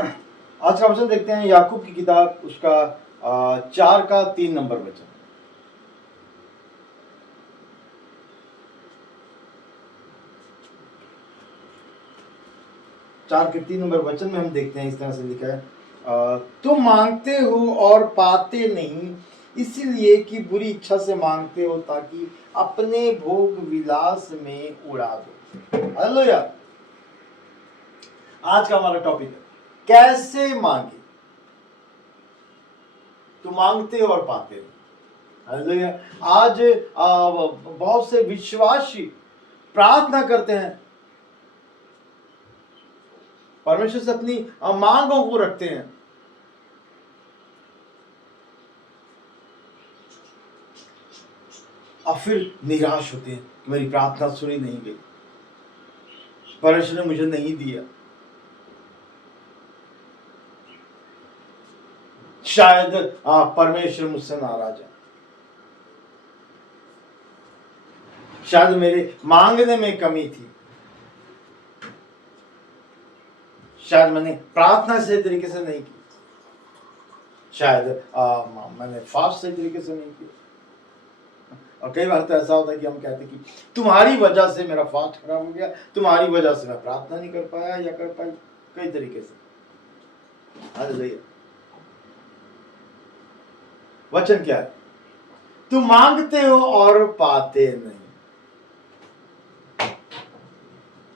आज का वचन देखते हैं याकूब की किताब उसका 4 का 3 नंबर वचन। चार के 3 नंबर वचन में हम देखते हैं इस तरह से लिखा है, तुम मांगते हो और पाते नहीं, इसीलिए कि बुरी इच्छा से मांगते हो ताकि अपने भोग विलास में उड़ा दो। हालेलुया। आज का हमारा टॉपिक है कैसे मांगे। तुम मांगते हो और पाते हो। हालेलुया। आज बहुत से विश्वासी प्रार्थना करते हैं, परमेश्वर से अपनी मांगों को रखते हैं, और फिर निराश होते हैं कि मेरी प्रार्थना सुनी नहीं गई, परमेश्वर ने मुझे नहीं दिया, शायद परमेश्वर मुझसे नाराज है, शायद मेरे मांगने में कमी थी, शायद मैंने प्रार्थना सही तरीके से नहीं की, शायद मैंने फास्ट सही तरीके से नहीं किया। और कई बार तो ऐसा होता है कि हम कहते हैं कि तुम्हारी वजह से मेरा फास्ट खराब हो गया, तुम्हारी वजह से मैं प्रार्थना नहीं कर पाया या कर पाई, कई तरीके से। हालेलुया। वचन क्या है? तुम मांगते हो और पाते नहीं।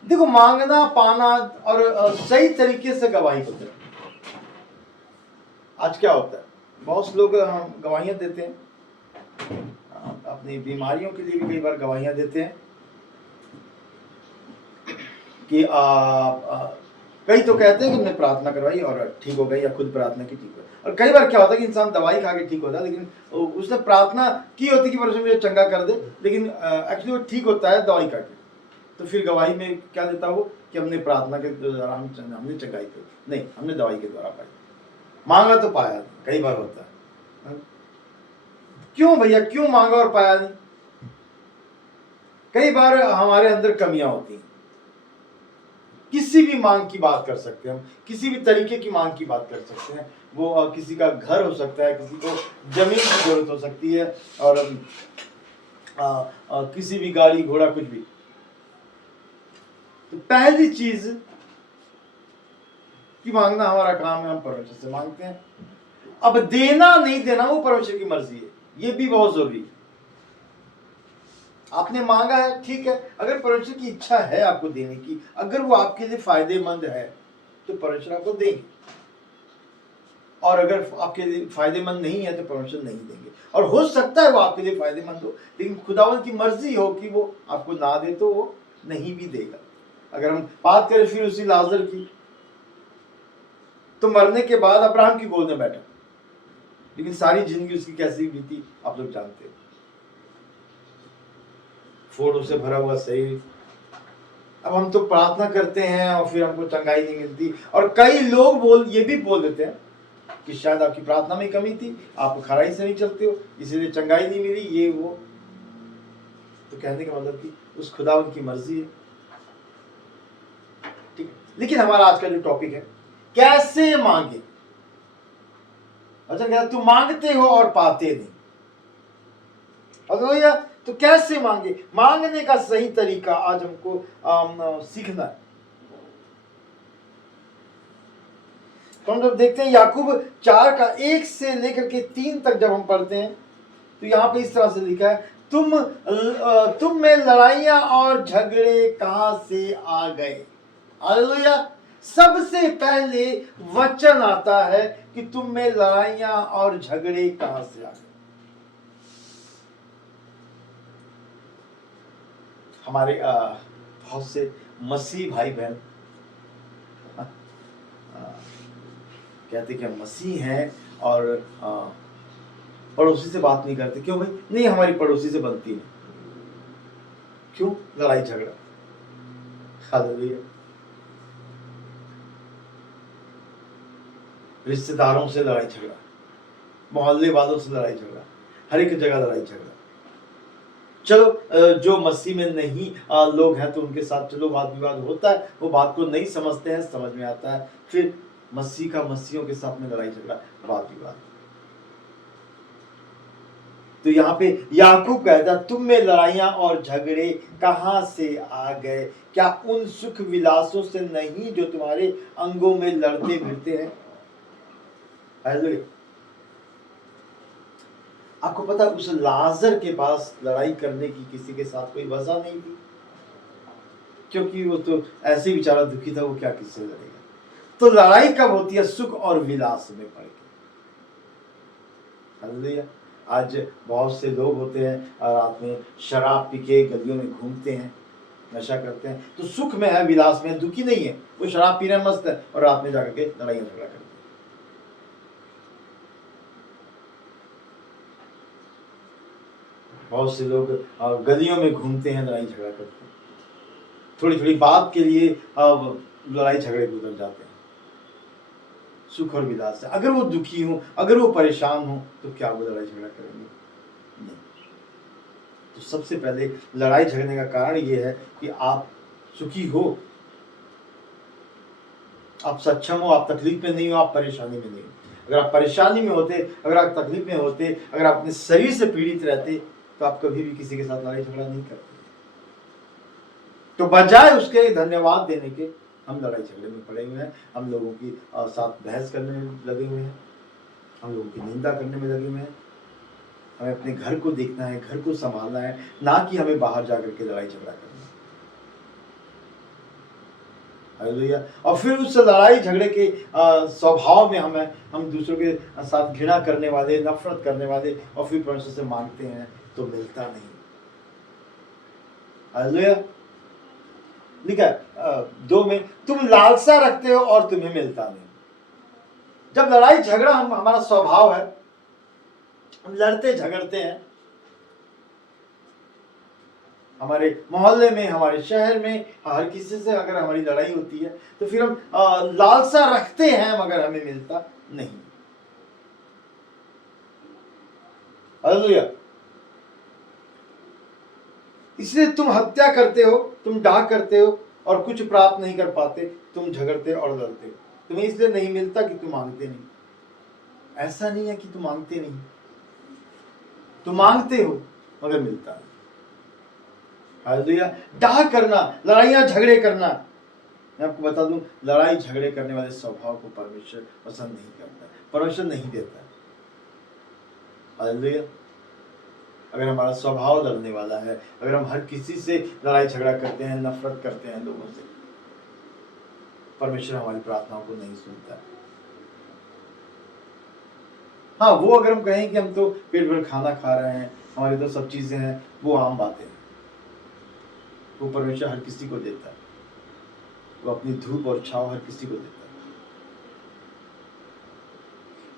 देखो, मांगना पाना और सही तरीके से गवाही होता है। आज क्या होता है, बहुत से लोग गवाहियां देते हैं, अपनी बीमारियों के लिए भी कई बार गवाहियां देते हैं कि कई तो कहते हैं कि हमने प्रार्थना करवाई और ठीक हो गई, या खुद प्रार्थना की ठीक हो गई। और कई बार क्या होता है कि इंसान दवाई खा के ठीक होता है, लेकिन उसने प्रार्थना की होती है कि परमेश्वर मुझे चंगा कर दे, लेकिन एक्चुअली वो ठीक होता है दवाई खा के। तो फिर गवाही में क्या देता हो कि हमने प्रार्थना के द्वारा हमने चंगाई की, नहीं, हमने दवाई के द्वारा पाई। मांगा तो पाया, कई बार होता है। क्यों भैया, क्यों मांगा और पाया नहीं? कई बार हमारे अंदर कमियां होती हैं। किसी भी मांग की बात कर सकते हैं हम, किसी भी तरीके की मांग की बात कर सकते हैं। वो किसी का घर हो सकता है, किसी को जमीन की जरूरत हो सकती है, और किसी भी गाड़ी घोड़ा कुछ भी। तो पहली चीज कि मांगना हमारा काम है, हम परमेश्वर से मांगते हैं। अब देना नहीं देना वो परमेश्वर की मर्जी है, ये भी बहुत जरूरी है। आपने मांगा है, ठीक है, अगर परमेश्वर की इच्छा है आपको देने की, अगर वो आपके लिए फायदेमंद है तो परमेश्वर आपको देंगे, और अगर आपके लिए फायदेमंद नहीं है तो परमेश्वर नहीं देंगे। और हो सकता है वो आपके लिए फायदेमंद हो, लेकिन खुदावंत की मर्जी हो कि वो आपको ना दे तो वो नहीं भी देगा। अगर हम बात करें फिर उसी लाजर की, तो मरने के बाद अब्राहम की गोद में बैठा, लेकिन सारी जिंदगी उसकी कैसी बीती आप लोग जानते हैं। फोड़ों से भरा हुआ शरीर। अब हम तो प्रार्थना करते हैं और फिर हमको चंगाई नहीं मिलती, और कई लोग ये भी बोल देते हैं कि शायद आपकी प्रार्थना में कमी थी, आप खराई से नहीं चलते हो, इसीलिए चंगाई नहीं मिली, ये वो। तो कहने का मतलब कि उस खुदा उनकी मर्जी है, ठीक है। लेकिन हमारा आज का जो टॉपिक है, कैसे मांगे। अच्छा, क्या तुम मांगते हो और पाते नहीं। भैया, तो कैसे मांगे, मांगने का सही तरीका आज हमको सीखना है। तो हम जब देखते हैं याकूब 4 का 1 से लेकर के 3 तक जब हम पढ़ते हैं, तो यहाँ पे इस तरह से लिखा है, तुम में लड़ाइयां और झगड़े कहां से आ गए। हालेलुया। सबसे पहले वचन आता है कि तुम में लड़ाइयां और झगड़े कहां से आ गए। हमारे बहुत से मसीह भाई बहन कहते कि हम मसीह हैं और पड़ोसी से बात नहीं करते। क्यों भाई? नहीं, हमारी पड़ोसी से बनती नहीं। क्यों? लड़ाई झगड़ा। हालेलुया। रिश्तेदारों से लड़ाई झगड़ा, मोहल्ले वालों से लड़ाई झगड़ा, हर एक जगह लड़ाई झगड़ा। चलो, जो मसीह में नहीं लोग हैं तो उनके साथ चलो वाद विवाद होता है, वो बात को नहीं समझते हैं, समझ में आता है। फिर मसीह का मसीहों के साथ में लड़ाई झगड़ा, वाद विवाद। तो यहाँ पे याकूब कहता तुम में लड़ाइयां और झगड़े कहां से आ गए? क्या उन सुख विलासों से नहीं जो तुम्हारे अंगों में लड़ते भिड़ते हैं? हालेलुया। आपको पता उस लाजर के पास लड़ाई करने की किसी के साथ कोई वजह नहीं थी, क्योंकि वो तो ऐसे ही बेचारा दुखी था, वो क्या किससे लड़ेगा। तो लड़ाई कब होती है? सुख और विलास में पड़ के। हालेलुया। आज बहुत से लोग होते हैं और रात में शराब पी के गलियों में घूमते हैं, नशा करते हैं, तो सुख में है, विलास में, दुखी नहीं है। वो शराब पी रहे हैं, मस्त है, और रात में जाकर के लड़ाइयां झगड़ा करते हैं। बहुत से लोग गलियों में घूमते हैं, लड़ाई झगड़ा करते हैं, थोड़ी थोड़ी बात के लिए लड़ाई झगड़े में उतर जाते हैं। सुख और विलास से अगर वो दुखी हो, अगर वो परेशान हो, तो क्या वो लड़ाई झगड़ा करेंगे? नहीं। तो सबसे पहले लड़ाई झगड़ने का कारण ये है कि आप सुखी हो, आप सक्षम हो, आप तकलीफ में नहीं हो, आप परेशानी में नहीं हो। अगर आप परेशानी में होते, अगर आप तकलीफ में होते, अगर आप अपने शरीर से पीड़ित रहते, तो आप कभी भी किसी के साथ लड़ाई झगड़ा नहीं करते। तो बजाय उसके धन्यवाद देने के हम लड़ाई झगड़े में पड़े हुए हैं, हम लोगों की साथ बहस करने में लगे हुए हैं, हम लोगों की निंदा करने में लगे हुए हैं। हमें अपने घर को देखना है, घर को संभालना है, ना कि हमें बाहर जाकर के लड़ाई झगड़ा करना है। हालेलुया। और फिर उस लड़ाई झगड़े के स्वभाव में हम दूसरों के साथ घृणा करने वाले, नफरत करने वाले, और फिर परमेश्वर से मांगते हैं तो मिलता नहीं। हालेलुया। लिखा है 2 में, तुम लालसा रखते हो और तुम्हें मिलता नहीं। जब लड़ाई झगड़ा हमारा स्वभाव है, हम लड़ते झगड़ते हैं, हमारे मोहल्ले में, हमारे शहर में, हर किसी से अगर हमारी लड़ाई होती है, तो फिर हम लालसा रखते हैं, मगर हमें मिलता नहीं। हालेलुया। इसलिए तुम हत्या करते हो, तुम डाक करते हो और कुछ प्राप्त नहीं कर पाते, तुम झगड़ते और लड़ते हो। तुम्हें इसलिए नहीं मिलता कि तुम मांगते नहीं। ऐसा नहीं है कि तुम मांगते नहीं, तुम मांगते हो मगर मिलता नहीं। हालेलुया। डाक करना, लड़ाइयां झगड़े करना, मैं आपको बता दूं, लड़ाई झगड़े करने वाले स्वभाव को परमेश्वर पसंद नहीं करता, परमेश्वर नहीं देता। हालेलुया। अगर हमारा स्वभाव लड़ने वाला है, अगर हम हर किसी से लड़ाई झगड़ा करते हैं, नफरत करते हैं लोगों से, परमेश्वर हमारी प्रार्थनाओं को नहीं सुनता। हाँ, वो अगर हम कहें कि हम तो पेट भर खाना खा रहे हैं, हमारी तो सब चीजें हैं, वो आम बातें हैं। वो परमेश्वर हर किसी को देता है, वो अपनी धूप और छाव हर किसी को देता है।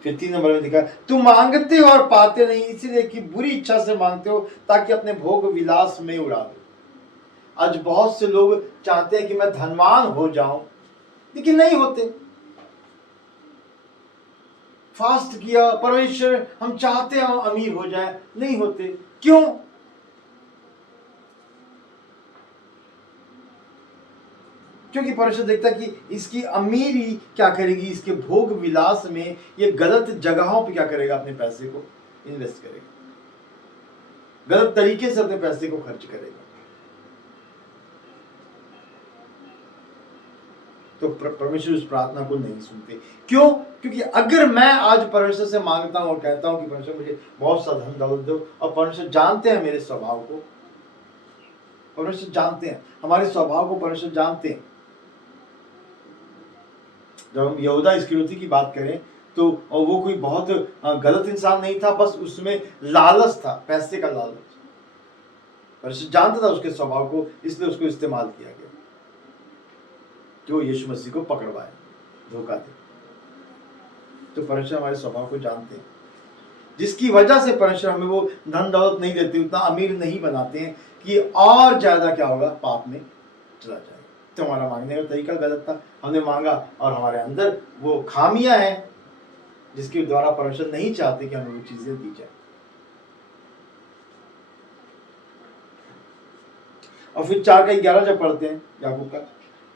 फिर 3 नंबर में लिखा, तुम मांगते हो और पाते नहीं, इसीलिए कि बुरी इच्छा से मांगते हो, ताकि अपने भोग विलास में उड़ा दो। आज बहुत से लोग चाहते हैं कि मैं धनवान हो जाऊं, लेकिन नहीं होते। फास्ट किया, परमेश्वर हम चाहते हैं हम अमीर हो जाए, नहीं होते। क्यों? क्योंकि परमेश्वर देखता कि इसकी अमीरी क्या करेगी, इसके भोग विलास में ये गलत जगहों पे क्या करेगा, अपने पैसे को इन्वेस्ट करेगा, गलत तरीके से अपने पैसे को खर्च करेगा। तो परमेश्वर उस प्रार्थना को नहीं सुनते। क्यों? क्योंकि अगर मैं आज परमेश्वर से मांगता हूं और कहता हूं कि परमेश्वर मुझे बहुत सा धन दौलत दो, और परमेश्वर जानते हैं मेरे स्वभाव को, परमेश्वर जानते हैं हमारे स्वभाव को, परमेश्वर जानते हैं। जब हम यहूदा इस्करियोती की बात करें, तो वो कोई बहुत गलत इंसान नहीं था, बस उसमें लालच था, पैसे का लालच। परमेश्वर जानता था उसके स्वभाव को, इसलिए उसको इस्तेमाल किया गया कि वो यीशु मसीह को पकड़वाए, धोखा दे। तो परमेश्वर हमारे स्वभाव को जानते हैं, जिसकी वजह से परमेश्वर हमें वो धन दौलत नहीं देते, उतना अमीर नहीं बनाते हैं कि और ज्यादा क्या होगा, पाप में चला जाए। तो हमारा मांगने का तरीका गलत था, हमने मांगा और हमारे अंदर वो खामियां हैं जिसके द्वारा परमेश्वर नहीं चाहते कि हमें वो चीजें दी जाए। और फिर 4 का 11 जब पढ़ते हैं याकूब का,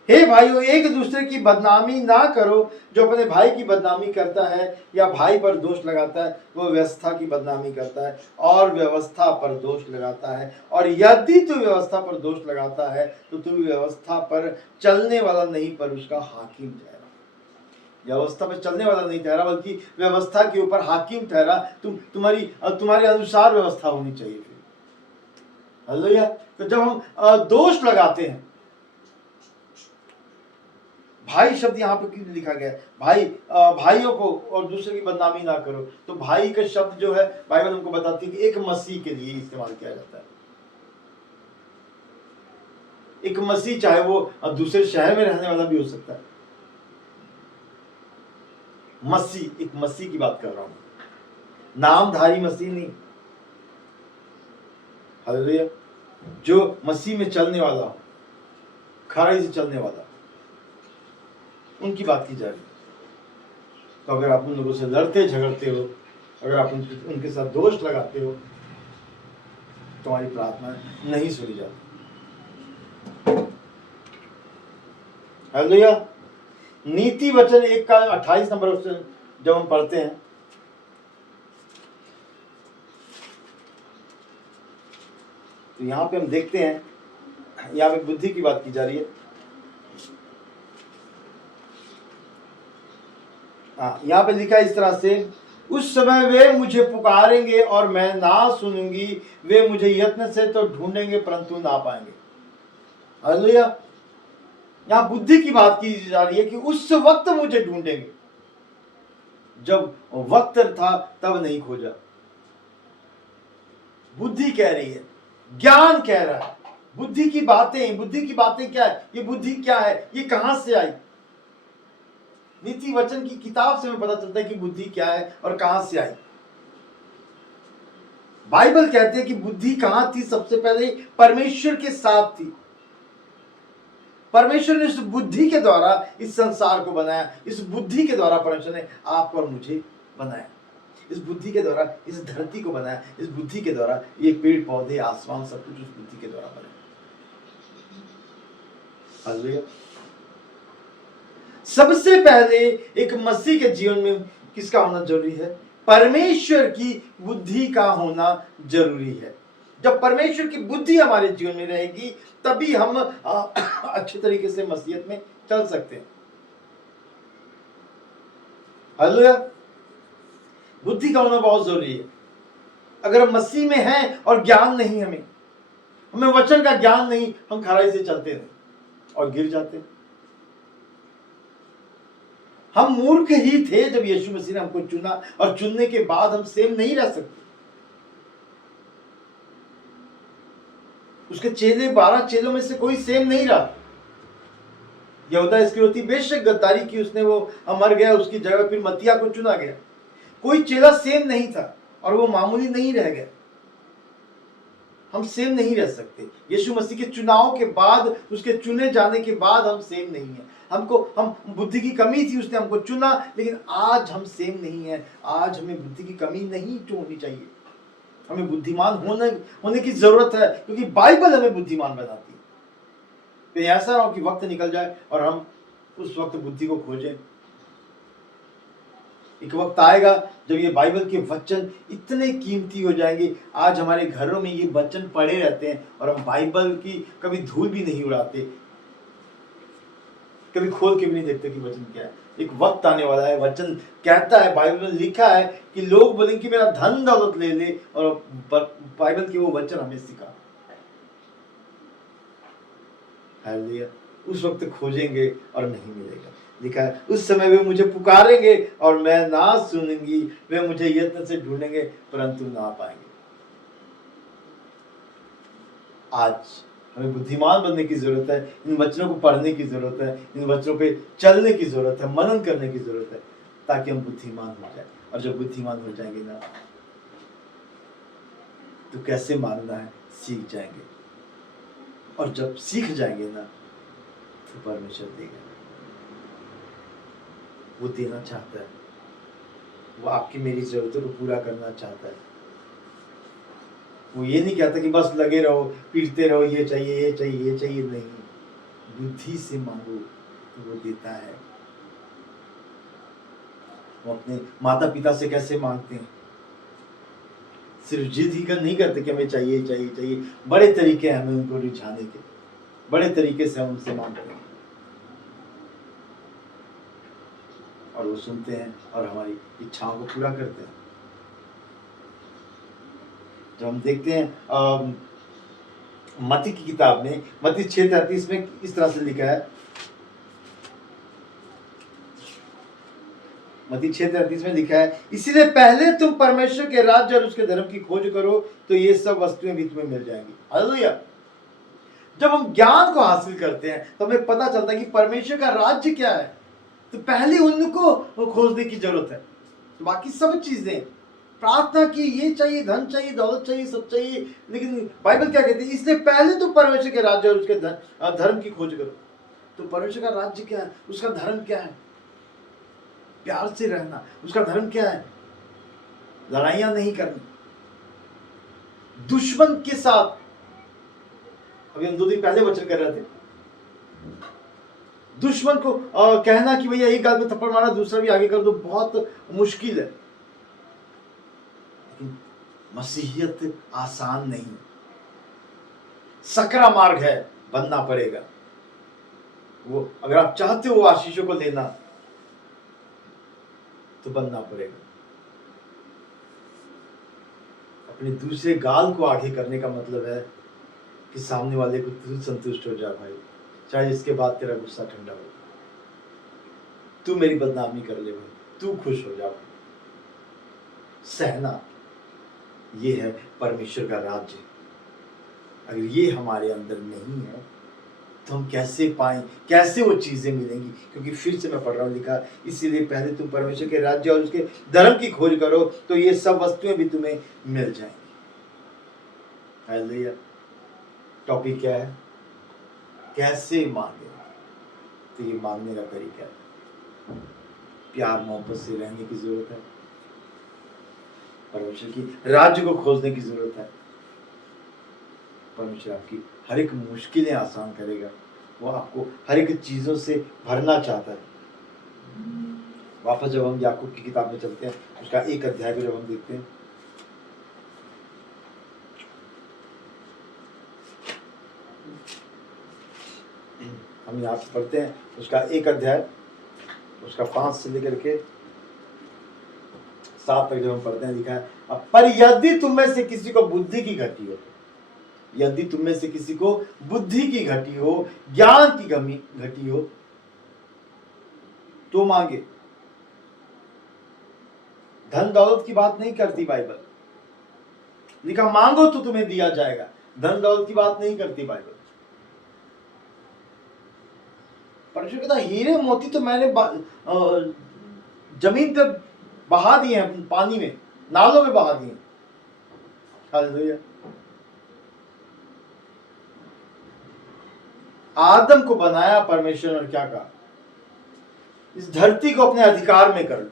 हे भाइयों, एक दूसरे की बदनामी ना करो। जो अपने भाई की बदनामी करता है या भाई पर दोष लगाता है, वो व्यवस्था की बदनामी करता है और व्यवस्था पर दोष लगाता है। और यदि तू व्यवस्था पर दोष लगाता है तो तू व्यवस्था पर चलने वाला नहीं, पर उसका हाकिम ठहरा। व्यवस्था पर चलने वाला नहीं ठहरा, बल्कि व्यवस्था के ऊपर हाकिम ठहरा। तुम्हारे अनुसार व्यवस्था होनी चाहिए। हालेलुया। तो जब हम दोष लगाते हैं, भाई शब्द यहाँ पे क्यों लिखा गया है? भाई, भाइयों को और दूसरे की बदनामी ना करो। तो भाई का शब्द जो है, बाइबल हमको बताती है कि एक मसीह के लिए इस्तेमाल किया जाता है। एक मसीह, चाहे वो दूसरे शहर में रहने वाला भी हो सकता है। मसीह, एक मसीह की बात कर रहा हूं, नामधारी मसीह नहीं। हालेलुया। जो मसीह में चलने वाला हो, खराई से चलने वाला, उनकी बात की जा रही है। तो अगर आप उन लोगों से लड़ते झगड़ते हो, अगर आप उनके साथ दोष लगाते हो, तुम्हारी प्रार्थना नहीं सुनी जाती। हालेलुया। नीति वचन 1 का 28 नंबर वचन जब हम पढ़ते हैं, तो यहां पे हम देखते हैं, यहां पे बुद्धि की बात की जा रही है। यहाँ पे लिखा है इस तरह से, उस समय वे मुझे पुकारेंगे और मैं ना सुनूंगी, वे मुझे यत्न से तो ढूंढेंगे परंतु ना पाएंगे। हालेलुया। यहाँ बुद्धि की बात की जा रही है कि उस वक्त मुझे ढूंढेंगे। जब वक्त था तब नहीं खोजा। बुद्धि कह रही है, ज्ञान कह रहा है, बुद्धि की बातें क्या है? ये बुद्धि क्या है? ये कहां से आई? नीति वचन की किताब से हमें पता चलता है कि बुद्धि क्या है और कहां से आई। बाइबल कहते हैं कि बुद्धि कहां थी? सबसे पहले परमेश्वर के साथ थी। परमेश्वर ने इस बुद्धि के द्वारा इस संसार को बनाया। इस बुद्धि के द्वारा परमेश्वर ने आपको और मुझे बनाया। इस बुद्धि के द्वारा इस धरती को बनाया। इस बुद्धि के द्वारा ये पेड़ पौधे, आसमान, सब कुछ उस बुद्धि के द्वारा बना। हालेलुया। सबसे पहले एक मसीह के जीवन में किसका होना जरूरी है? परमेश्वर की बुद्धि का होना जरूरी है। जब परमेश्वर की बुद्धि हमारे जीवन में रहेगी, तभी हम अच्छे तरीके से मसीहत में चल सकते हैं। हालेलुया। बुद्धि का होना बहुत जरूरी है। अगर हम मसीह में हैं और ज्ञान नहीं, हमें वचन का ज्ञान नहीं, हम खराई से चलते हैं और गिर जाते हैं। हम मूर्ख ही थे जब यीशु मसीह ने हमको चुना, और चुनने के बाद हम सेम नहीं रह सकते। उसके चेले, 12 चेलों में से कोई सेम नहीं रहा। यहूदा इस्करियोती बेशक गद्दारी की, उसने वो मर गया, उसकी जगह फिर मत्तिया को चुना गया। कोई चेला सेम नहीं था और वो मामूली नहीं रह गया। हम सेम नहीं रह सकते। यीशु मसीह के चुनाव के बाद, उसके चुने जाने के बाद हम सेम नहीं है। हम बुद्धि की कमी थी, उसने हमको चुना, लेकिन आज हम सेम नहीं है। आज हमें बुद्धि की कमी नहीं होनी चाहिए। हमें बुद्धिमान होने की जरूरत है, क्योंकि बाइबल हमें बुद्धिमान बनाती है। तो ऐसा ना हो कि वक्त निकल जाए और हम उस वक्त बुद्धि को खोजें। एक वक्त आएगा जब ये बाइबल के वचन इतने कीमती हो जाएंगे। आज हमारे घरों में ये वचन पड़े रहते हैं और हम बाइबल की कभी धूल भी नहीं उड़ाते, कभी खोल के भी नहीं देखते कि वचन क्या है। एक वक्त आने वाला है, वचन कहता है, बाइबल में लिखा है कि लोग बोलेंगे कि मेरा धन दौलत ले ले, और बाइबल के वो वचन हमें सिखा। हालेलुया। उस वक्त खोजेंगे और नहीं मिलेगा। लिखा है, उस समय वे मुझे पुकारेंगे और मैं ना सुनूंगी, वे मुझे यत्न से ढूंढेंगे परंतु ना पाएंगे। आज हमें बुद्धिमान बनने की जरूरत है। इन वचनों को पढ़ने की जरूरत है, इन वचनों पे चलने की जरूरत है, मनन करने की जरूरत है, ताकि हम बुद्धिमान हो जाए। और जब बुद्धिमान हो जाएंगे ना, तो कैसे मानना है सीख जाएंगे। और जब सीख जाएंगे ना, तो परमेश्वर देगा। वो देना चाहता है, वो आपकी मेरी जरूरतों को पूरा करना चाहता है। वो ये नहीं कहता कि बस लगे रहो, पीटते रहो, ये चाहिए, ये चाहिए, ये चाहिए। नहीं, बुद्धि से मांगो तो वो देता है। वो अपने माता पिता से कैसे मांगते हैं? सिर्फ जिद ही कर नहीं करते कि हमें चाहिए चाहिए चाहिए, बड़े तरीके हैं हमें उनको रिझाने के, बड़े तरीके से हम उनसे मांगते हैं और वो सुनते हैं और हमारी इच्छाओं को पूरा करते हैं। जब हम देखते हैं मत्ती की किताब में मत्ती 6:33 में इस तरह से लिखा है, मत्ती 6:33 में लिखा है, इसीलिए पहले तुम परमेश्वर के राज्य और उसके धर्म की खोज करो तो ये सब वस्तुएं भी तुम्हें मिल जाएंगी। हालेलुया। जब हम ज्ञान को हासिल करते हैं तो हमें पता चलता है कि परमेश्वर का राज्य क्या है, तो पहले उनको खोजने की जरूरत है। तो बाकी सब चीजें, प्रार्थना की, ये चाहिए, धन चाहिए, दौलत चाहिए, सब चाहिए, लेकिन बाइबल क्या कहती है? इसलिए पहले तो परमेश्वर के राज्य और उसके धर्म की खोज करो। तो परमेश्वर का राज्य क्या है? उसका धर्म क्या है? प्यार से रहना। उसका धर्म क्या है? लड़ाइयां नहीं करनी, दुश्मन के साथ। अभी हम 2 दिन पहले वचन कर रहे थे, दुश्मन को कहना कि भैया एक गाल में थप्पड़ मारा, दूसरा भी आगे कर दो, बहुत मुश्किल है। लेकिन मसीहियत आसान नहीं, सकरा मार्ग है, बनना पड़ेगा वो। अगर आप चाहते हो आशीषों को लेना तो बनना पड़ेगा। अपने दूसरे गाल को आगे करने का मतलब है कि सामने वाले को तू संतुष्ट हो जा भाई, चाहे इसके बाद तेरा गुस्सा ठंडा हो, तू मेरी बदनामी कर ले भाई, तू खुश हो जा भाई। सहना, ये है परमेश्वर का राज्य। अगर ये हमारे अंदर नहीं है तो हम कैसे पाएं, कैसे वो चीजें मिलेंगी? क्योंकि फिर से मैं पढ़ रहा हूं, लिखा, इसीलिए पहले तुम परमेश्वर के राज्य और उसके धर्म की खोज करो तो ये सब वस्तुएं भी तुम्हें मिल जाएंगी। हालेलुया। टॉपिक क्या है? कैसे मांगे। तो ये मांगने का तरीका है, प्यार मोहब्बत से रहने की जरूरत है, परमेश्वर की राज्य को खोजने की जरूरत है। परमेश्वर आपकी हर एक मुश्किलें आसान करेगा, वो आपको हर एक चीजों से भरना चाहता है। वापस जब हम याकूब की किताब में चलते हैं, उसका 1 अध्याय को जब हम देखते हैं, हम यहाँ से पढ़ते हैं उसका 1 अध्याय, उसका 5 से लेकर के 7 तक जब हम पढ़ते हैं, लिखा है, पर यदि तुम में से किसी को बुद्धि की घटी हो, यदि तुम में से किसी को बुद्धि की घटी हो, ज्ञान की कमी घटी हो, तो मांगे। धन दौलत की बात नहीं करती बाइबल, लिखा मांगो तो तुम्हें दिया जाएगा। धन दौलत की बात नहीं करती बाइबल। परमेश्वर कहता हीरे मोती तो मैंने जमीन पे बहा दिए हैं, पानी में, नालों में बहा दिए। हालेलुया। आदम को बनाया परमेश्वर ने, क्या कहा? इस धरती को अपने अधिकार में कर लो।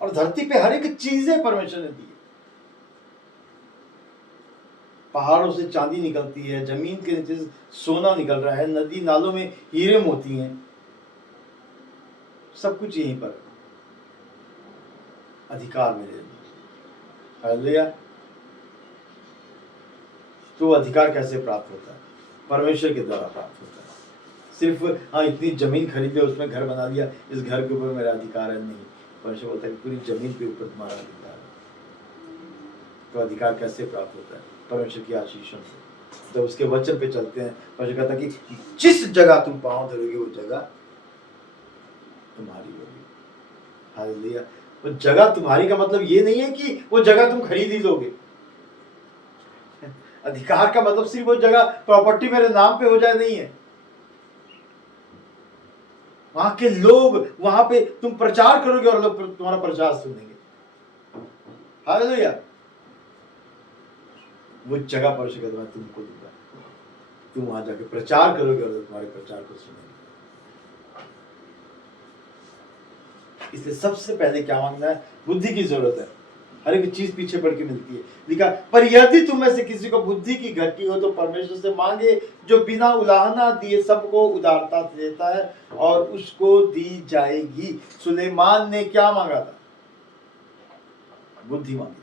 और धरती पे हर एक चीजें परमेश्वर ने दी। पहाड़ों से चांदी निकलती है, जमीन के नीचे से सोना निकल रहा है, नदी नालों में हीरे मोती हैं, सब कुछ यहीं पर अधिकार में ले लिया। हालेलुया। तो अधिकार कैसे प्राप्त होता है? परमेश्वर के द्वारा प्राप्त होता है। सिर्फ इतनी जमीन खरीद लिया, उसमें घर बना लिया, इस घर के ऊपर मेरा अधिकार है, नहीं। परमेश्वर बोलता है पूरी जमीन के ऊपर तुम्हारा अधिकार है। तो अधिकार कैसे प्राप्त होता है? परमेश्वर की आशीषों से। जब उसके वचन पे चलते हैं, परमेश्वर कहता है कि जिस जगह तुम पांव धरोगे वो जगह तुम्हारी होगी। हालेलुया। वो जगह तुम्हारी का मतलब ये नहीं है कि वो जगह तुम खरीद ही लोगे। अधिकार का मतलब सिर्फ वो जगह, प्रॉपर्टी मेरे नाम पे हो जाए, नहीं है। वहां के लोग, वहां पे तुम प्रचार करोगे और लोग तुम्हारा प्रचार सुनेंगे। हालेलुया। वो जगह पर मैं तुमको दूंगा, तुम वहां जाके प्रचार करोगे और लोग तुम्हारे प्रचार को सुनेंगे। इसलिए सबसे पहले क्या मांगना है? बुद्धि की जरूरत है। हर एक चीज पीछे पड़ के मिलती है। लिखा, पर यदि तुम में से किसी को बुद्धि की घटी हो तो परमेश्वर से मांगे, जो बिना उलाहना दिए सबको उदारता से देता है, और उसको दी जाएगी। सुलेमान ने क्या मांगा था? बुद्धि मांगी।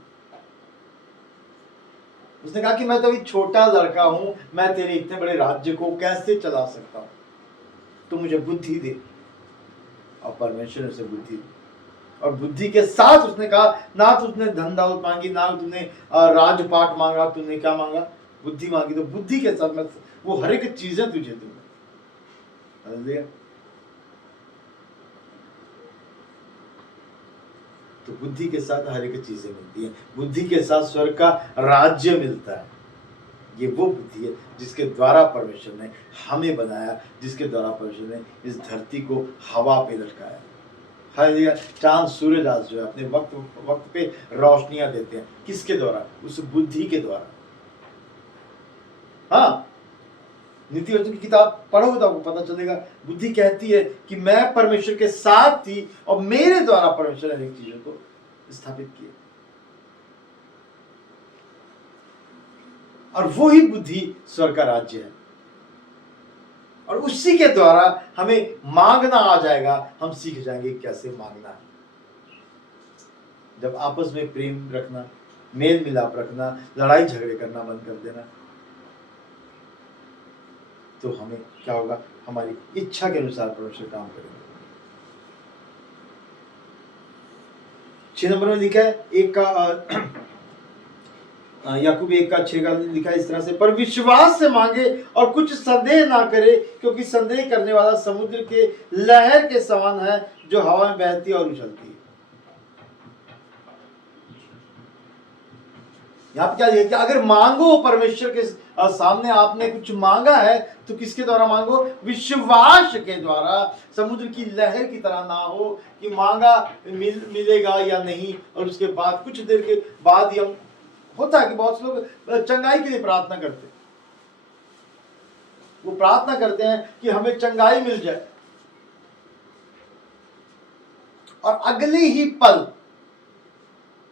उसने कहा कि मैं तो अभी छोटा लड़का हूं, मैं तेरे इतने बड़े राज्य को कैसे चला सकता हूं, तो मुझे बुद्धि दे। और परमेश्वर ने उसे बुद्धि दी, और बुद्धि के साथ उसने कहा, ना तो उसने धन दौलत मांगी, ना तुमने राजपाट मांगा, तुमने क्या मांगा? बुद्धि मांगी। तो बुद्धि के साथ मैं वो हर एक चीजें तुझे दूंगा। तो बुद्धि के साथ हर एक चीजें मिलती है। बुद्धि के साथ स्वर्ग का राज्य मिलता है। ये वो बुद्धि है जिसके द्वारा परमेश्वर ने हमें बनाया, जिसके द्वारा परमेश्वर ने इस धरती को हवा पे लटकाया। हालेलुया। चांद सूरज आज जो है अपने वक्त पे रोशनियां देते हैं, किसके द्वारा? उस बुद्धि के द्वारा। हाँ, नीति वचन की किताब पढ़ोगे तो आपको पता चलेगा। बुद्धि कहती है कि मैं परमेश्वर के साथ थी और मेरे द्वारा परमेश्वर ने अनेक चीजों को स्थापित किया। और वो ही बुद्धि स्वर्ग का राज्य है, और उसी के द्वारा हमें मांगना आ जाएगा। हम सीख जाएंगे कैसे मांगना है। जब आपस में प्रेम रखना, मेल मिलाप रखना, लड़ाई झगड़े करना बंद कर देना, तो हमें क्या होगा? हमारी इच्छा के अनुसार परमेश्वर काम करेंगे। 6 नंबर में लिखा है, याकूब 1:6 का लिखा है इस तरह से, पर विश्वास से मांगे और कुछ संदेह ना करे, क्योंकि संदेह करने वाला समुद्र के लहर के समान है, जो हवा में बहती और उछलती है। यहाँ पे क्या लिखा कि अगर मांगो परमेश्वर के सामने, आपने कुछ मांगा है तो किसके द्वारा मांगो? विश्वास के द्वारा। समुद्र की लहर की तरह ना हो कि मांगा मिलेगा या नहीं, और उसके बाद कुछ देर के बाद ही हम, होता है कि बहुत से लोग चंगाई के लिए प्रार्थना करते हैं, वो प्रार्थना करते हैं कि हमें चंगाई मिल जाए, और अगले ही पल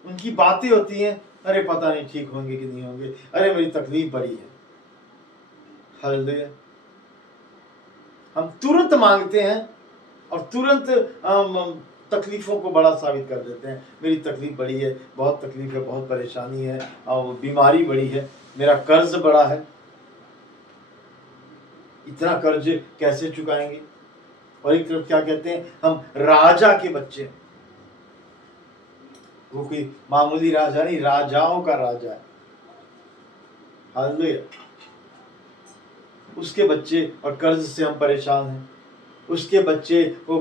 उनकी बातें होती हैं, अरे पता नहीं ठीक होंगे कि नहीं होंगे, अरे मेरी तकलीफ बड़ी है। हालेलुया। हम तुरंत मांगते हैं और तुरंत तकलीफों को बड़ा साबित कर देते हैं। मेरी तकलीफ बड़ी है, बहुत तकलीफ है, बहुत परेशानी है, और बीमारी बड़ी है, मेरा कर्ज बड़ा है, इतना कर्ज कैसे चुकाएंगे। और एक तरफ क्या कहते हैं, हम राजा के बच्चे, वो कोई मामूली राजा नहीं, राजाओं का राजा है। हालेलुया। उसके बच्चे, और कर्ज से हम परेशान हैं। उसके बच्चे वो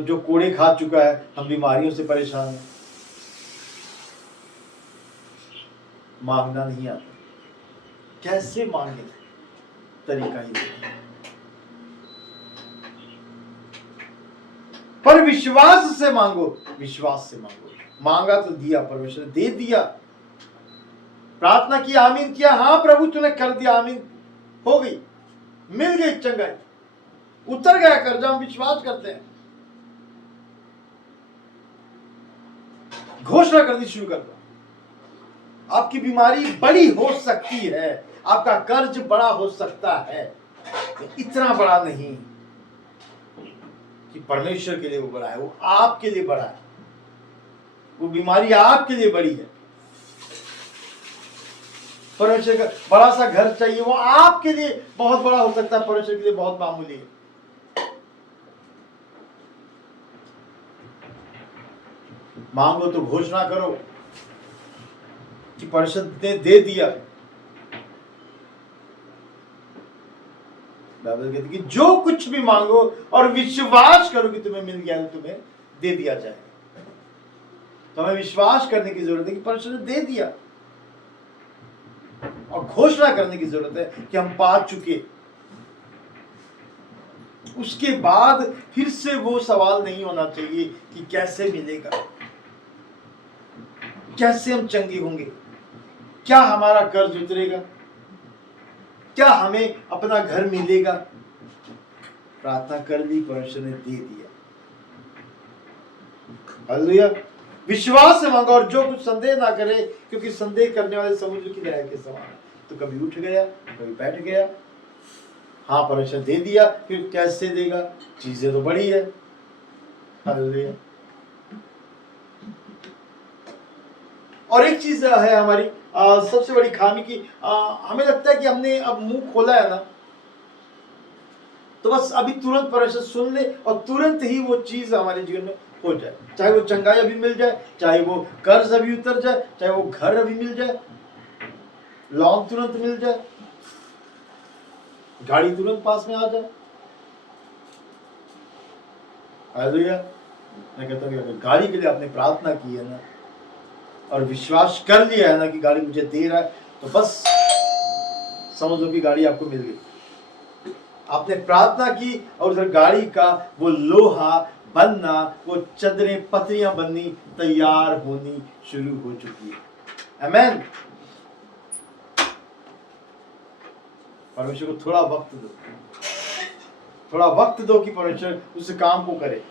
जो कोड़े खा चुका है, हम बीमारियों से परेशान हैं। मांगना नहीं आता, कैसे मांगे? तरीका ही नहीं। पर विश्वास से मांगो, विश्वास से मांगो। मांगा तो दिया, परमेश्वर ने दे दिया। प्रार्थना की, आमीन किया, हाँ प्रभु तूने कर दिया, आमीन, हो गई, मिल गई चंगाई, उतर गया कर्जा। हम विश्वास करते हैं, घोषणा करनी शुरू कर दो। आपकी बीमारी बड़ी हो सकती है, आपका कर्ज बड़ा हो सकता है, इतना बड़ा नहीं कि परमेश्वर के लिए वो बड़ा है, वो आपके लिए बड़ा है। वो बीमारी आपके लिए बड़ी है। परमेश्वर का बड़ा सा घर चाहिए, वो आपके लिए बहुत बड़ा हो सकता है, परमेश्वर के लिए बहुत मामूली है। मांगो तो घोषणा करो कि परमेश्वर ने दे दिया। बाइबल कहती है कि जो कुछ भी मांगो और विश्वास करो कि तुम्हें मिल गया, तो तुम्हें दे दिया जाएगा। तो हमें विश्वास करने की जरूरत है कि परमेश्वर ने दे दिया, और घोषणा करने की जरूरत है कि हम पा चुके। उसके बाद फिर से वो सवाल नहीं होना चाहिए कि कैसे मिलेगा, कैसे हम चंगे होंगे, क्या हमारा कर्ज उतरेगा, क्या हमें अपना घर मिलेगा। प्रार्थना कर ली, परमेश्वर ने दे दिया। हालेलुया। विश्वास से मांगो और जो कुछ संदेह ना करे, क्योंकि संदेह करने वाले समुद्र की लहर के समान है। तो कभी उठ गया, कभी बैठ गया। हाँ, परमेश्वर दे दिया, फिर कैसे देगा? चीजें तो बड़ी है। हालेलुया। और एक चीज है हमारी सबसे बड़ी खामी की, हमें लगता है कि हमने अब मुंह खोला है ना, तो बस अभी तुरंत परमेश्वर सुन ले और तुरंत ही वो चीज हमारे जीवन में हो जाए। चाहे वो चंगाई अभी मिल जाए, चाहे वो कर्ज अभी उतर जाए, चाहे वो घर अभी मिल जाए, लोन तुरंत मिल जाए, गाड़ी तुरंत पास में आ जाए। हालेलुया। मैं कहता हूँ अगर गाड़ी के लिए आपने प्रार्थना की है ना और विश्वास कर लिया है ना कि गाड़ी मुझे दे रहा है, तो बस समझ लो कि गाड़ी आपको मिल गई। आपने प्रार्थना की और उधर गाड़ी का वो लोहा बनना, वो चदरें पतरियां बननी, तैयार होनी शुरू हो चुकी है। आमीन। परमेश्वर को थोड़ा वक्त दो, थोड़ा वक्त दो कि परमेश्वर उस काम को करे।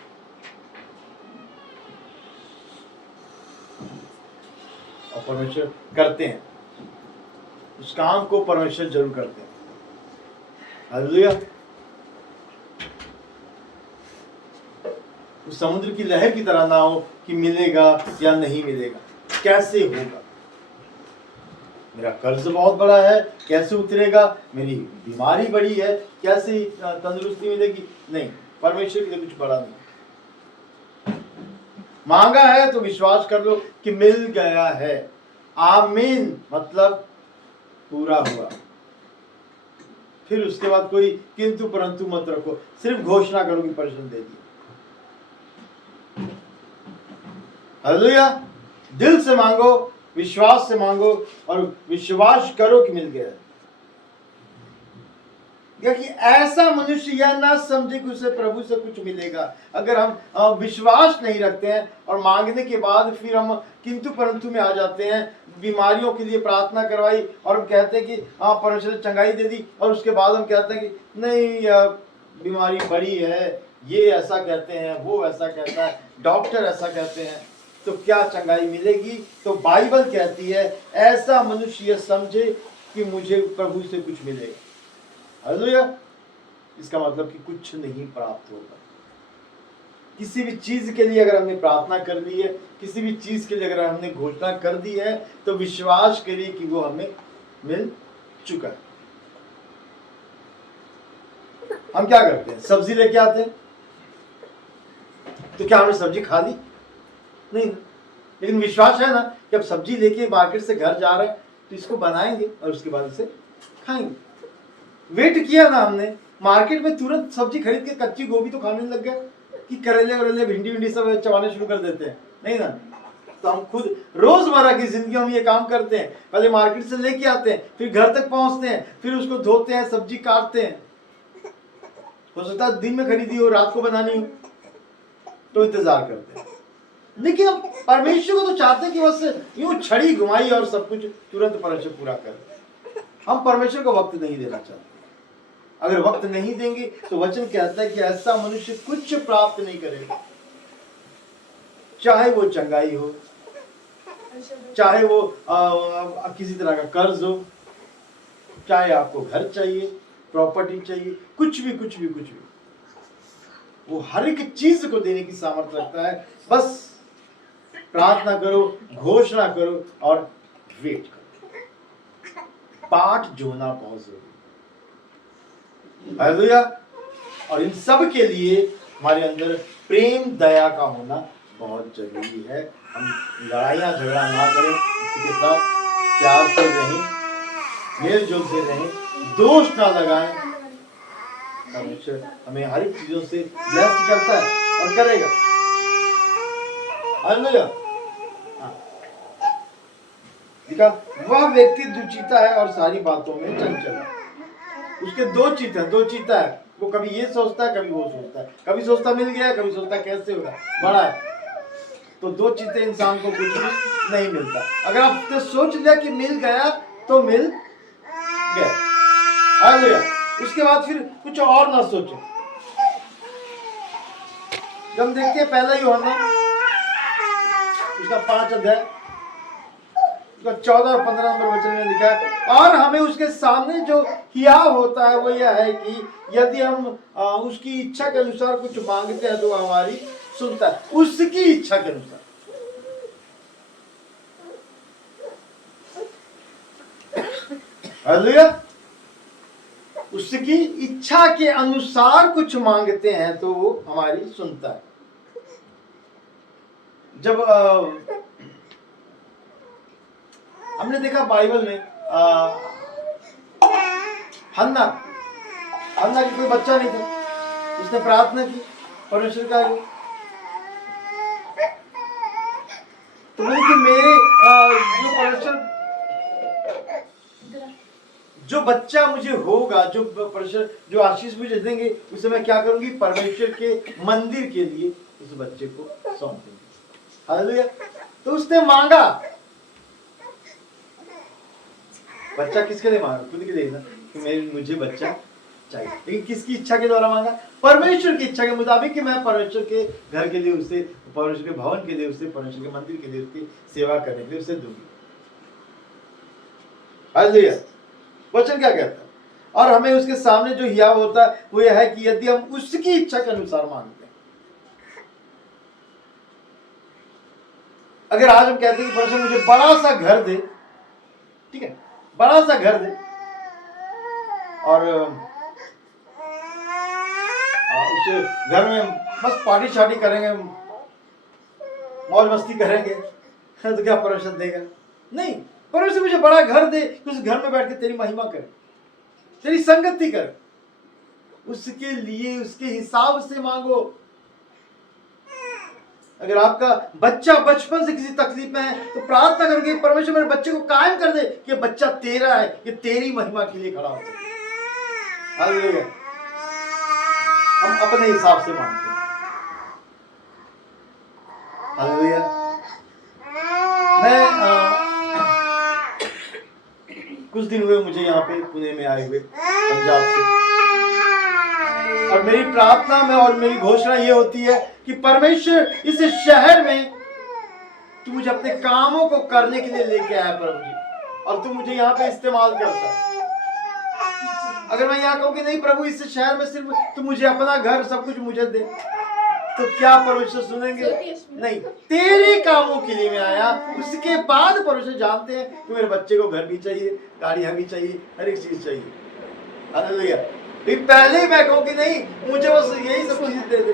और परमेश्वर करते हैं उस काम को, परमेश्वर जरूर करते हैं। हालेलुया। उस समुद्र की लहर की तरह ना हो कि मिलेगा या नहीं मिलेगा, कैसे होगा, मेरा कर्ज बहुत बड़ा है, कैसे उतरेगा, मेरी बीमारी बड़ी है, कैसे तंदुरुस्ती मिलेगी। नहीं, परमेश्वर के लिए कुछ बड़ा नहीं। मांगा है तो विश्वास कर लो कि मिल गया है। आमीन, मतलब पूरा हुआ। फिर उसके बाद कोई किंतु परंतु मत रखो, सिर्फ घोषणा करो कि परमेश्वर दे दिया। हालेलुया। दिल से मांगो, विश्वास से मांगो और विश्वास करो कि मिल गया। क्योंकि ऐसा मनुष्य यह ना समझे कि उसे प्रभु से कुछ मिलेगा। अगर हम विश्वास नहीं रखते हैं और मांगने के बाद फिर हम किंतु परंतु में आ जाते हैं, बीमारियों के लिए प्रार्थना करवाई और हम कहते हैं कि हाँ परमेश्वर ने चंगाई दे दी, और उसके बाद हम कहते हैं कि नहीं बीमारी बड़ी है, ये ऐसा कहते हैं, वो ऐसा कहता है, डॉक्टर ऐसा कहते हैं, तो क्या चंगाई मिलेगी? तो बाइबल कहती है ऐसा मनुष्य यह समझे कि मुझे प्रभु से कुछ मिलेगा। हालेलुया। इसका मतलब कि कुछ नहीं प्राप्त होगा। किसी भी चीज के लिए अगर हमने प्रार्थना कर ली है, किसी भी चीज के लिए अगर हमने घोषणा कर दी है, तो विश्वास करिए कि वो हमें मिल चुका है। हम क्या करते हैं? सब्जी लेके आते हैं, तो क्या हमने सब्जी खा ली? नहीं, लेकिन विश्वास है ना कि अब सब्जी लेके मार्केट से घर जा रहे हैं तो इसको बनाएंगे और उसके बाद इसे खाएंगे। वेट किया ना हमने, मार्केट में तुरंत सब्जी खरीद के कच्ची गोभी तो खाने लग गए कि करेले वरेले भिंडी विंडी सब चबाने शुरू कर देते हैं, नहीं ना? तो हम खुद रोजमर्रा की जिंदगी में ये काम करते हैं। पहले मार्केट से लेके आते हैं, फिर घर तक पहुंचते हैं, फिर उसको धोते हैं, सब्जी काटते हैं। हो सकता है दिन में खरीदी हो, रात को बनानी हो, तो इंतजार करते हैं। लेकिन हम परमेश्वर को तो चाहते हैं कि बस यूं छड़ी घुमाई और सब कुछ तुरंत परमेश्वर पूरा कर। हम परमेश्वर को वक्त नहीं देना चाहते। अगर वक्त नहीं देंगे तो वचन कहता है कि ऐसा मनुष्य कुछ प्राप्त नहीं करेगा। चाहे वो चंगाई हो, चाहे वो किसी तरह का कर्ज हो, चाहे आपको घर चाहिए, प्रॉपर्टी चाहिए, कुछ भी कुछ भी कुछ भी, वो हर एक चीज को देने की सामर्थ्य रखता है। बस प्रार्थना करो, घोषणा करो और वेट करो। पाठ जो होना बहुत जरूरी। हालेलुया। और इन सब के लिए हमारे अंदर प्रेम दया का होना बहुत जरूरी है। हम लड़ाइयाँ झगड़ा ना करें, किसी के साथ प्यार से रहें, मेल जोल से रहें, दोष ना लगाएं। परमेश्वर हमें हर एक चीजों से ब्लेस्ड करता है और करेगा। हालेलुया। देखा, वह व्यक्ति दुचिता है और सारी बातों में चंचल है। उसके दो चीता है। वो कभी ये सोचता है, कभी वो सोचता है, कभी सोचता मिल गया, कभी सोचता कैसे होगा, बड़ा है। तो दो चीते इंसान को कुछ भी नहीं मिलता। अगर आपने सोच लिया कि मिल गया तो मिल गया। हालेलुया। उसके बाद फिर कुछ और ना सोचो। जब देखते हैं पहला यूहन्ना उसका 5 अध्याय 14 और 15 नंबर वचन में लिखा है, और हमें उसके सामने जो हियाव होता है वो यह है कि यदि हम उसकी इच्छा के अनुसार कुछ मांगते हैं तो वो हमारी सुनता है, उसकी इच्छा के अनुसार। हालेलुया। उसकी इच्छा के अनुसार कुछ मांगते हैं तो वो हमारी सुनता है। जब हमने देखा बाइबल में हन्ना की कोई बच्चा नहीं था, उसने प्रार्थना की, परमेश्वर का तो बोले कि मेरे जो परमेश्वर जो बच्चा मुझे होगा, जो परमेश्वर जो आशीष मुझे देंगे, उसे मैं क्या करूंगी, परमेश्वर के मंदिर के लिए उस बच्चे को सौंप दूंगी। हालेलुया। तो उसने मांगा, बच्चा किसके लिए मांगा, खुद के लिए ना, कि मुझे बच्चा चाहिए, लेकिन किसकी इच्छा के द्वारा मांगा, परमेश्वर की इच्छा के मुताबिक कि मैं परमेश्वर के घर के लिए उसे, परमेश्वर के भवन के लिए उसे, परमेश्वर के मंदिर के लिए उसकी सेवा करने के लिए उसे दूंगी। हालेलुया। वचन क्या कहता है, और हमें उसके सामने जो हियाव होता है वो यह है कि यदि हम उसकी इच्छा के अनुसार मांगते हैं। अगर आज हम कहते हैं कि परमेश्वर मुझे बड़ा सा घर दे, ठीक है, बड़ा सा घर दे, और उस घर में बस पार्टी शार्टी करेंगे, मौज मस्ती करेंगे, तो क्या परमेश्वर देगा? नहीं, परमेश्वर मुझे बड़ा घर दे, उस घर में बैठ के तेरी महिमा कर, तेरी संगति कर, उसके लिए उसके हिसाब से मांगो। अगर आपका बच्चा बचपन से किसी तकलीफ में है तो प्रार्थना करोगे, परमेश्वर मेरे बच्चे को कायम कर दे कि बच्चा तेरा है, ये तेरी महिमा के लिए खड़ा हो जाए। हालेलुया। हम अपने हिसाब से मांगते हैं। हालेलुया। मैं कुछ दिन हुए मुझे यहाँ पे पुणे में आए हुए, पंजाब से, और मेरी प्रार्थना में और मेरी घोषणा ये होती है कि परमेश्वर इस शहर में तू मुझे अपने कामों को करने के लिए लेके आया प्रभु जी, और तू मुझे यहाँ पे इस्तेमाल करता है। अगर मैं यहाँ कहूँ कि नहीं प्रभु इस शहर में सिर्फ तू मुझे अपना घर सब कुछ मुझे दे, तो क्या परमेश्वर सुनेंगे? नहीं, तेरे कामों के लिए मैं आया। उसके बाद परमेश्वर जानते हैं कि मेरे बच्चे को घर भी चाहिए, गाड़ियां भी चाहिए, हर एक चीज चाहिए। हालेलुया। पहले मैं कहूँ कि नहीं मुझे बस यही सब चीजें दे दे।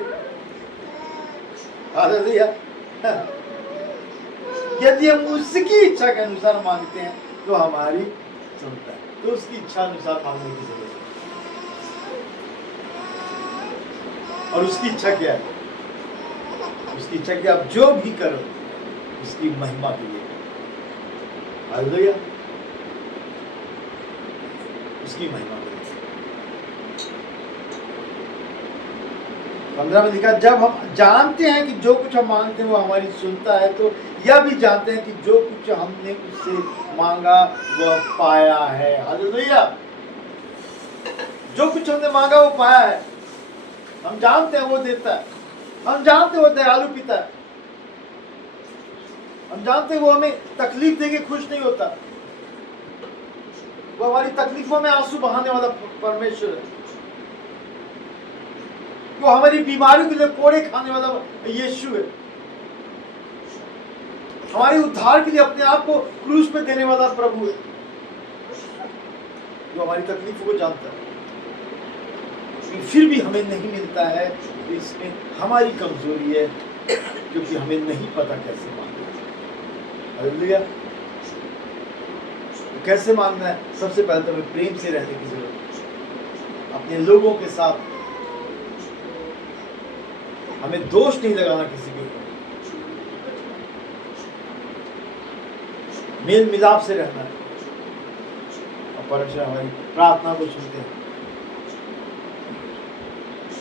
हालेलुया। यदि हम उसकी इच्छा के अनुसार मांगते हैं तो हमारी सुनता है, तो उसकी इच्छा अनुसार मांगने की जरूरत है। और उसकी इच्छा क्या है? उसकी इच्छा कि आप जो भी करो उसकी महिमा के लिए। हालेलुया। उसकी महिमा के लिए। 15 में लिखा, जब हम जानते हैं कि जो कुछ हम मांगते हैं वो हमारी सुनता है, तो यह भी जानते हैं कि जो कुछ हमने उससे मांगा वह पाया है। हालेलुया। जो कुछ हमने मांगा वो पाया है। हम जानते हैं वो देता है, हम जानते हैं वो दयालु पिता है, हम जानते हैं वो हमें तकलीफ देके खुश नहीं होता, वो हमारी तकलीफों में आंसू बहाने वाला परमेश्वर है, वो हमारी बीमारियों के लिए कोड़े खाने वाला यीशु है, हमारे उद्धार के लिए अपने आप को क्रूस पे देने वाला प्रभु है, जो हमारी तकलीफों को जानता है। फिर भी हमें नहीं मिलता है, इसमें हमारी कमजोरी है, क्योंकि हमें नहीं पता कैसे मांगना है। हालेलुया। कैसे मांगना है? सबसे पहले तो हमें प्रेम से रहने की जरूरत है अपने लोगों के साथ। हमें दोष नहीं लगाना किसी के ऊपर, मेल मिलाप से रहना है, और परमेश्वर हमारी प्रार्थना को सुनते हैं।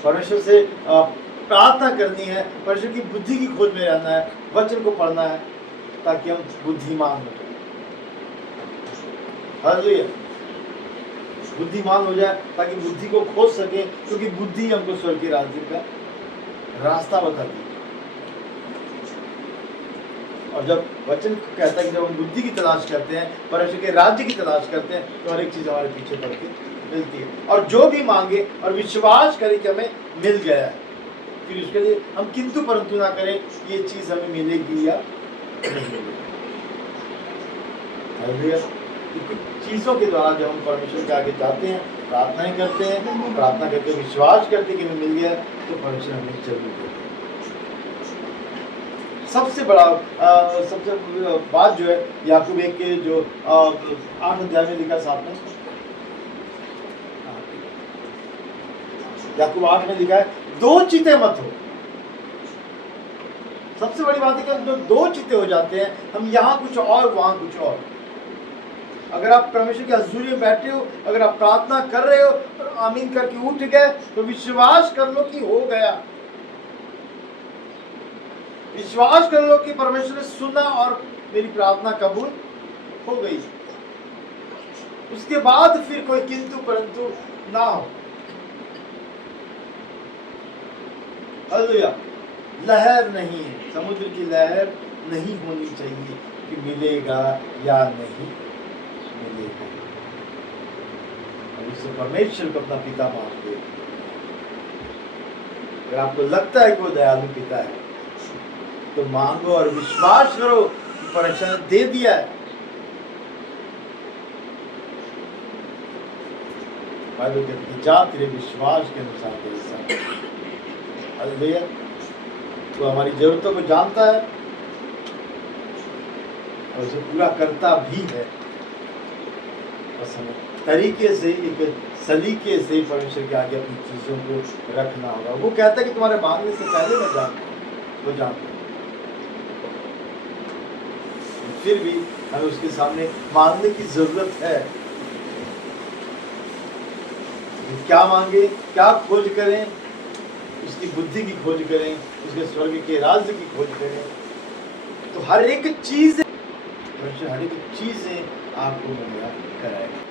परमेश्वर से प्रार्थना करनी है, परमेश्वर की बुद्धि की खोज में रहना है, वचन को पढ़ना है, ताकि हम बुद्धिमान हो जाए। हालेलुया। बुद्धिमान हो जाए ताकि बुद्धि को खोज सके, क्योंकि बुद्धि हमको स्वर्ग के राज्य का रास्ता बताती है। और जब वचन कहता है कि जब हम बुद्धि की तलाश करते हैं, परमेश्वर के राज्य की तलाश करते हैं, तो हर एक चीज़ हमारे पीछे पड़ के मिलती है। और जो भी मांगे और विश्वास करें कि हमें मिल गया है, फिर उसके लिए हम किंतु परंतु ना करें कि ये चीज़ हमें मिलेगी या नहीं मिलेगी। कुछ चीज़ों के द्वारा जब हम परमेश्वर के आगे जाते हैं, प्रार्थनाएं करते हैं, प्रार्थना करके विश्वास करते हैं कि हमें मिल गया, तो परमेश्वर हमें जरूर देते हैं। सबसे बड़ा सबसे बात जो है याकूब 1 के जो 8 अध्याय में लिखा साथ में, याकूब 8 में लिखा है, दो चिते मत हो। सबसे बड़ी बात है कि हम जो दो चिते हो जाते हैं, हम यहाँ कुछ और वहां कुछ और। अगर आप परमेश्वर की हजूरी में बैठे हो, अगर आप प्रार्थना कर रहे हो और आमीन करके उठ गए, तो विश्वास कर लो कि हो गया। विश्वास कर लो कि परमेश्वर ने सुना और मेरी प्रार्थना कबूल हो गई। उसके बाद फिर कोई किंतु परंतु ना हो। हालेलुया। लहर नहीं है, समुद्र की लहर नहीं होनी चाहिए कि मिलेगा या नहीं मिलेगा। अब इससे परमेश्वर को अपना पिता मान दे। अगर आपको लगता है कि वो दयालु पिता है, तो मांगो और विश्वास करो कि परमेश्वर ने दे दिया है। बाइबल कहती है, जा तेरे विश्वास के अनुसार तेरे साथ। हालेलुया। वो हमारी जरूरतों को जानता है और उसे पूरा करता भी है। बस हमें तरीके से, एक सलीके से परमेश्वर के आगे अपनी चीजों को रखना होगा। वो कहता है कि तुम्हारे मांगने से पहले मैं जानता हूँ, वो जानता है। फिर भी हमें उसके सामने मांगने की जरूरत है। क्या मांगे, क्या खोज करें, उसकी बुद्धि की खोज करें, उसके स्वर्ग के राज्य की खोज करें, तो हर एक चीज आपको मुहैया कराएगा।